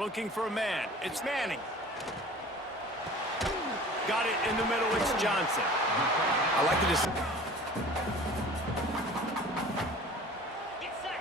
Looking for a man. It's Manning. Got it in the middle. It's Johnson. I like to just... Get set.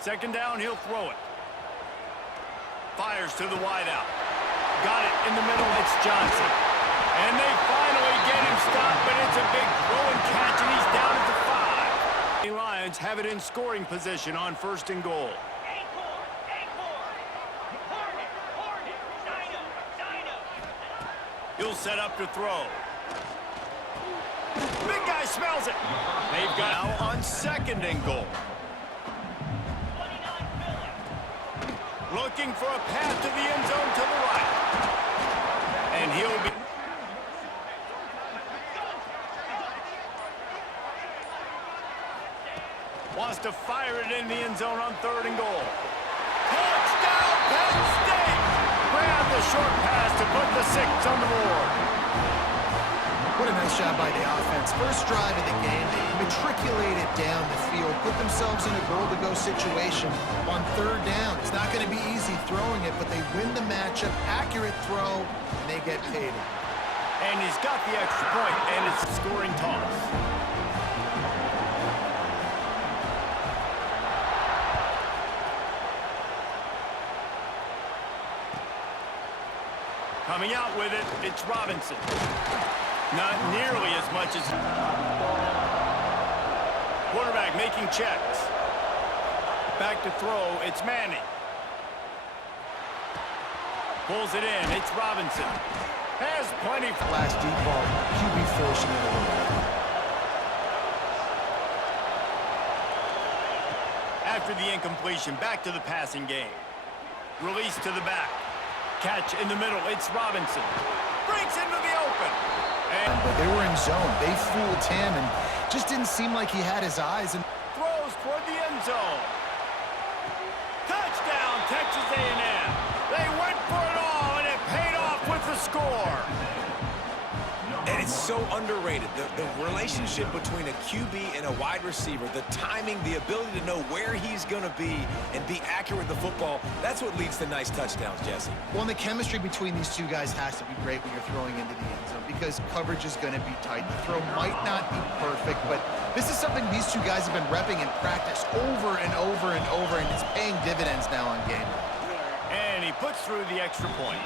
Second down, he'll throw it. Fires to the wideout. Got it in the middle. It's Johnson. And they finally get him stopped, but it's a big throw and catch, and he's down at the 5. The Lions have it in scoring position on 1st and goal. He'll set up to throw. Big guy smells it. They've got now on 2nd and goal. Looking for a path to the end zone to the right. And he'll be... Wants to fire it in the end zone on 3rd and goal. Touchdown, Penn State! Grab the short pass to put the 6 on the board. What a nice job by the offense. First drive of the game, they matriculated down the field, put themselves in a goal-to-go situation on 3rd down. It's not going to be easy throwing it, but they win the matchup, accurate throw, and they get paid. And he's got the extra point, and it's a scoring toss. Coming out with it, it's Robinson. Not nearly as much as... Quarterback making checks. Back to throw, it's Manning. Pulls it in, it's Robinson. Has plenty... Last deep ball, QB forcing it a little bit. After the incompletion, back to the passing game. Release to the back. Catch in the middle, it's Robinson. Breaks into the open. But they were in zone. They fooled him and just didn't seem like he had his eyes. And throws toward the end zone. Touchdown, Texas A&M. They went for it all, and it paid off with the score. And it's so underrated. The relationship between a QB and a wide receiver, the timing, the ability to know where he's going to be and be accurate with the football, that's what leads to nice touchdowns, Jesse. well, and the chemistry between these two guys has to be great when you're throwing into the end zone because coverage is going to be tight. The throw might not be perfect, but this is something these two guys have been repping in practice over and over and over, and it's paying dividends now on game. And he puts through the extra point.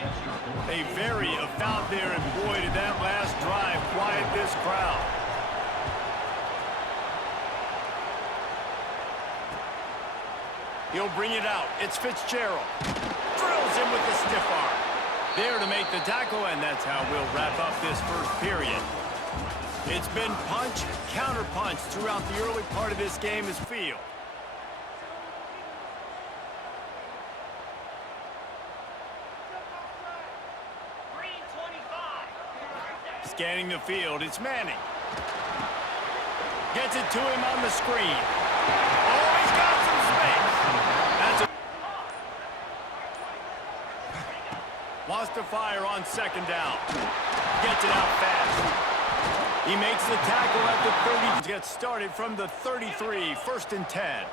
They vary about there, and boy, did that last drive quiet this crowd. He'll bring it out. It's Fitzgerald. Drills him with the stiff arm. There to make the tackle, and that's how we'll wrap up this first period. It's been punch, counter punch throughout the early part of this game as field. Scanning the field, it's Manning. Gets it to him on the screen. Oh, he's got some space. That's a... Wants to fire on 2nd down. Gets it out fast. He makes the tackle at the 30. Gets started from the 33, 1st and 10.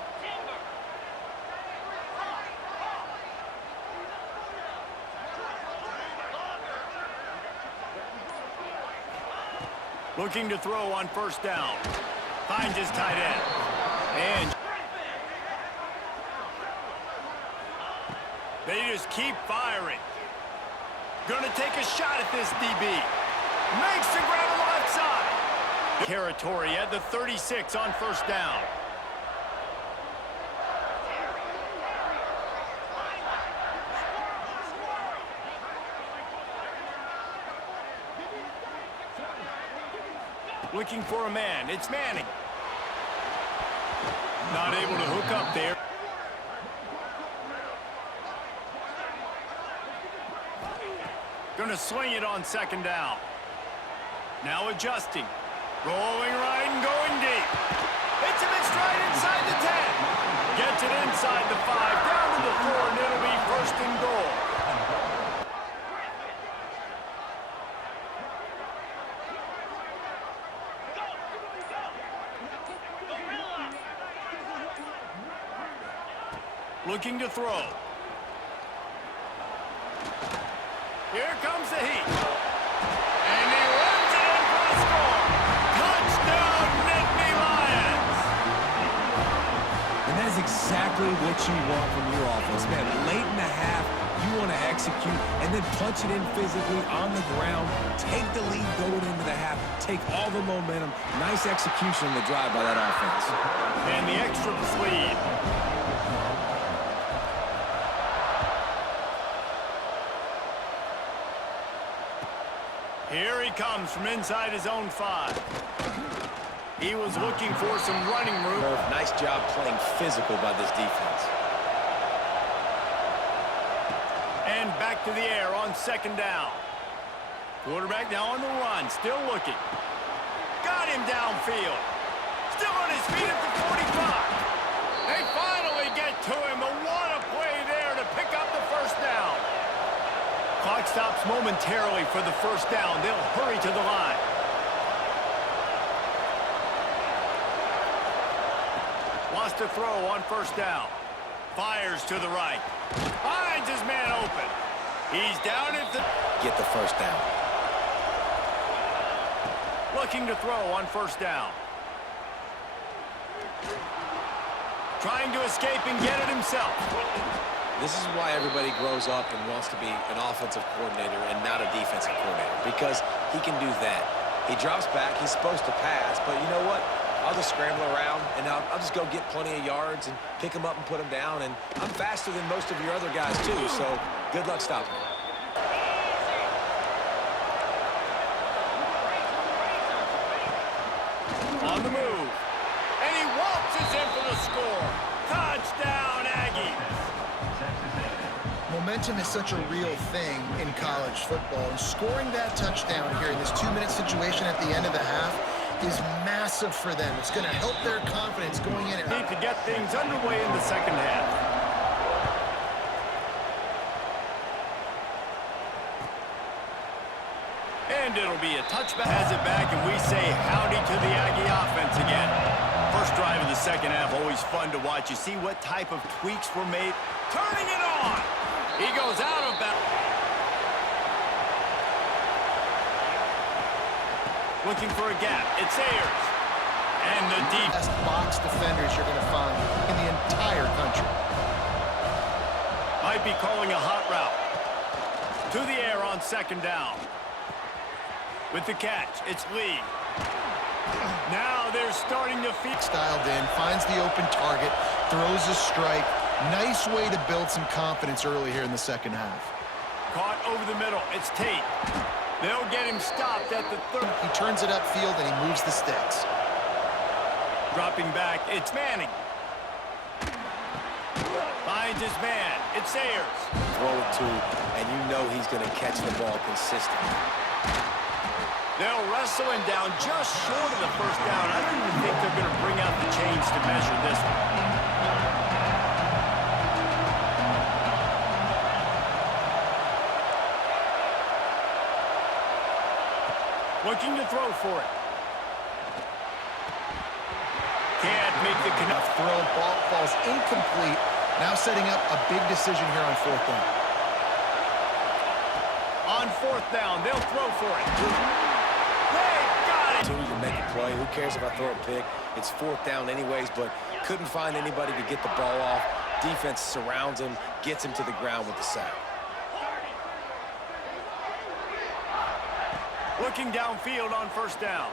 Looking to throw on 1st down. Finds his tight end. And they just keep firing. Gonna take a shot at this DB. Makes the grab on the left side. Territory at the 36 on 1st down. Looking for a man. It's Manning. Not able to hook up there. Gonna swing it on 2nd down. Now adjusting. Rolling right and going deep. Hits him in stride inside the 10. Gets it inside the 5. Down to the 4, and it'll be 1st and goal. Looking to throw. Here comes the heat. And he runs it in for a score. Touchdown, Nittany Lions. And that's exactly what you want from your offense. Man, late in the half, you want to execute and then punch it in physically on the ground. Take the lead going into the half. Take all the momentum. Nice execution on the drive by that offense. And the extra lead. Here he comes from inside his own 5. He was looking for some running room. Nice job playing physical by this defense. And back to the air on 2nd down. Quarterback now on the run, still looking. Got him downfield. Still on his feet at the 45. They finally get to him. But what a play there to pick up the 1st down. Clock stops momentarily for the 1st down. They'll hurry to the line. Wants to throw on 1st down. Fires to the right. Finds his man open. He's down at the... Get the 1st down. Looking to throw on 1st down. Trying to escape and get it himself. This is why everybody grows up and wants to be an offensive coordinator and not a defensive coordinator, because he can do that. He drops back. He's supposed to pass, but you know what? I'll just scramble around, and I'll just go get plenty of yards and pick him up and put him down, and I'm faster than most of your other guys, too, so good luck stopping him. On the move. And he waltzes in for the score. Touchdown, Aggies. Momentum is such a real thing in college football, and scoring that touchdown here in this 2-minute situation at the end of the half is massive for them. It's going to help their confidence going in. Need to get things underway in the 2nd half. And it'll be a touchback. Has it back, and we say howdy to the Aggie offense again. First drive of the 2nd half, always fun to watch. You see what type of tweaks were made. Turning it on. He goes out of bounds. Looking for a gap. It's Ayers. And the deep. Best box defenders you're going to find in the entire country. Might be calling a hot route. To the air on 2nd down. With the catch, it's Lee. Now they're starting to feed. Styled in, finds the open target, throws a strike. Nice way to build some confidence early here in the 2nd half. Caught over the middle. It's Tate. They'll get him stopped at the 3rd. He turns it upfield and he moves the sticks. Dropping back, it's Manning. Finds his man. It's Ayers. Throw it to, and you know he's going to catch the ball consistently. They'll wrestle him down just short of the 1st down. I don't even think they're going to bring out the chains to measure this one. Looking to throw for it. Can't make the connect. Throw, ball falls incomplete. Now setting up a big decision here on 4th down. On 4th down, they'll throw for it. They got it. Continue to make a play. Who cares if I throw a pick? It's 4th down anyways, but couldn't find anybody to get the ball off. Defense surrounds him, gets him to the ground with the sack. Looking downfield on 1st down.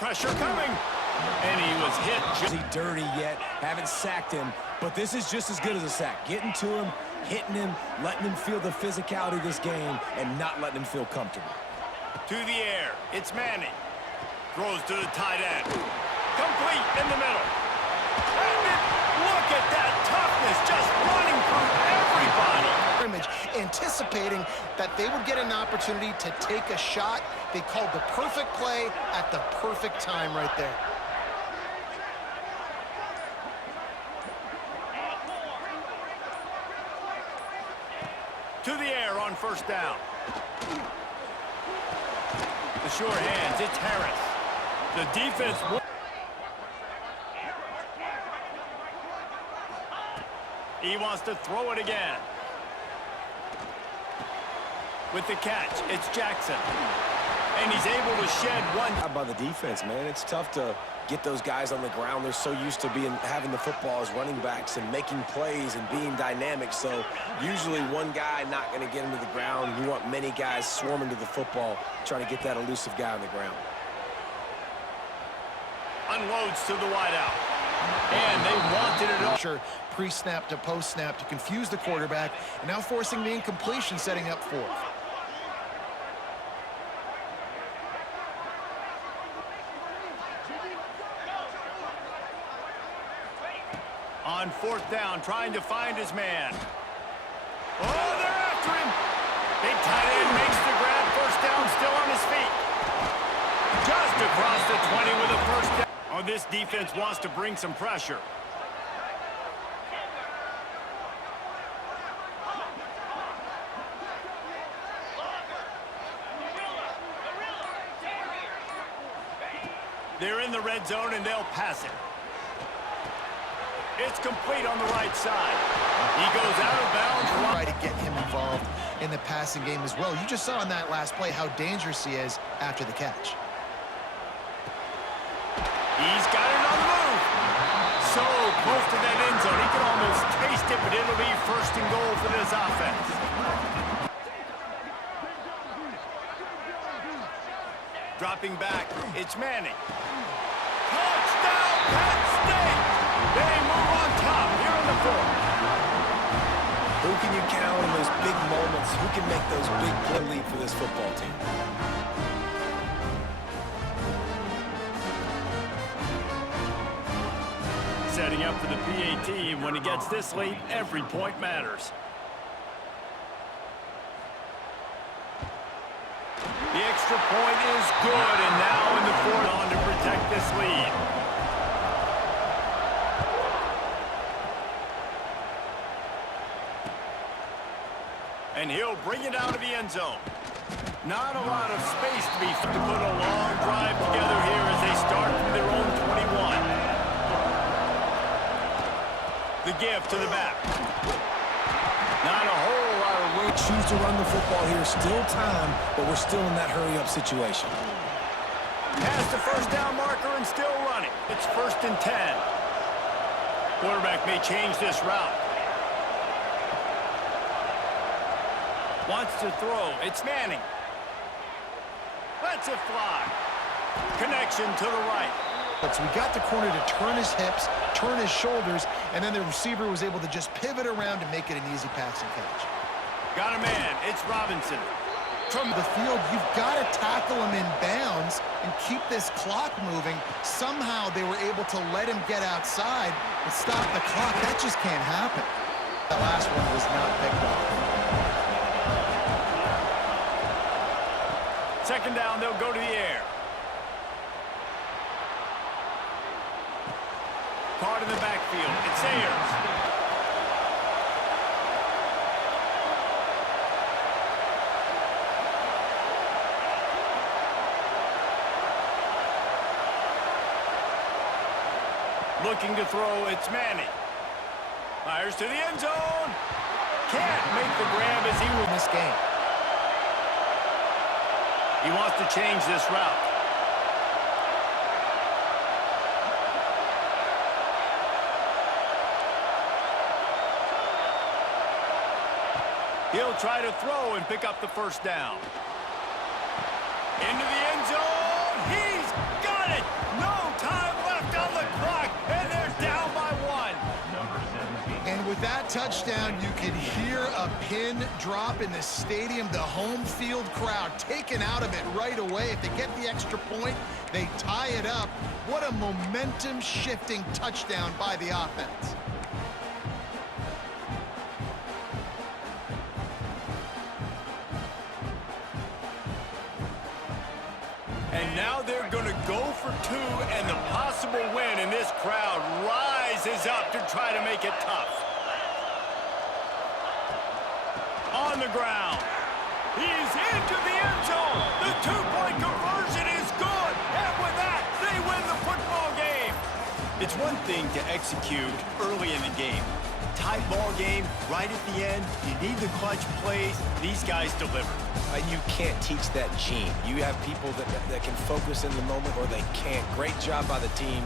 Pressure coming. And he was hit. Is he dirty yet? Haven't sacked him, but this is just as good as a sack. Getting to him, hitting him, letting him feel the physicality of this game, and not letting him feel comfortable. To the air. It's Manning. Throws to the tight end. Complete in the middle. Look at that toughness just running through everybody. Anticipating that they would get an opportunity to take a shot. They called the perfect play at the perfect time right there. To the air on 1st down. The sure hands, it's Harris. The defense. He wants to throw it again. With the catch, it's Jackson. And he's able to shed one. By the defense, man. It's tough to get those guys on the ground. They're so used to having the football as running backs and making plays and being dynamic. So usually one guy not going to get him to the ground. You want many guys swarming to the football, trying to get that elusive guy on the ground. Unloads to the wideout. And they wanted it all. Sure, pre-snap to post-snap to confuse the quarterback, and now forcing the incompletion, setting up fourth. On fourth down, trying to find his man. Oh, they're after him. Big tight end makes the grab. First down, still on his feet. Just across the 20 with a first down. Oh, this defense wants to bring some pressure. They're in the red zone, and they'll pass it. It's complete on the right side. He goes out of bounds. Try to get him involved in the passing game as well. You just saw in that last play how dangerous he is after the catch. He's got it on the move. So close to that end zone. He can almost taste it, but it'll be first and goal for this offense. Dropping back, it's Manning. Touchdown, Penn State! They move on top here in the fourth. Who can you count in those big moments? Who can make those big play lead for this football team? Setting up for the PAT, and when he gets this lead, every point matters. The extra point is good, and now in the fourth on to protect this lead. And he'll bring it out of the end zone. Not a lot of space to put a long drive together here as they start from their own 21. The give to the back. Not a whole lot of room. Choose to run the football here. Still time, but we're still in that hurry-up situation. Past the first down marker and still running. It's 1st and 10. Quarterback may change this route. Wants to throw. It's Manning. Lets it fly. Connection to the right. So we got the corner to turn his hips, turn his shoulders, and then the receiver was able to just pivot around to make it an easy passing catch. Got a man. It's Robinson. From the field, you've got to tackle him in bounds and keep this clock moving. Somehow they were able to let him get outside and stop the clock. That just can't happen. That last one was not picked up. Second down, they'll go to the air. Caught in the backfield. It's Ayers. Looking to throw, it's Manning. Fires to the end zone. Can't make the grab as he will In this game. He wants to change this route. He'll try to throw and pick up the first down. Into the end zone. He's got it. No time left on the clock, and they're down by 1. And with that touchdown, you could hear a pin drop in the stadium. The home field crowd taken out of it right away. If they get the extra point, they tie it up. What a momentum-shifting touchdown by the offense. And now they're going to go for 2, and the possible win, and this crowd rises up to try to make it tough. On the ground. He's into the end zone. The 2-point conversion is good, and with that, they win the football game. It's one thing to execute early in the game. tight ball game, right at the end, you need the clutch plays. These guys deliver. You can't teach that gene. You have people that can focus in the moment or they can't. Great job by the team.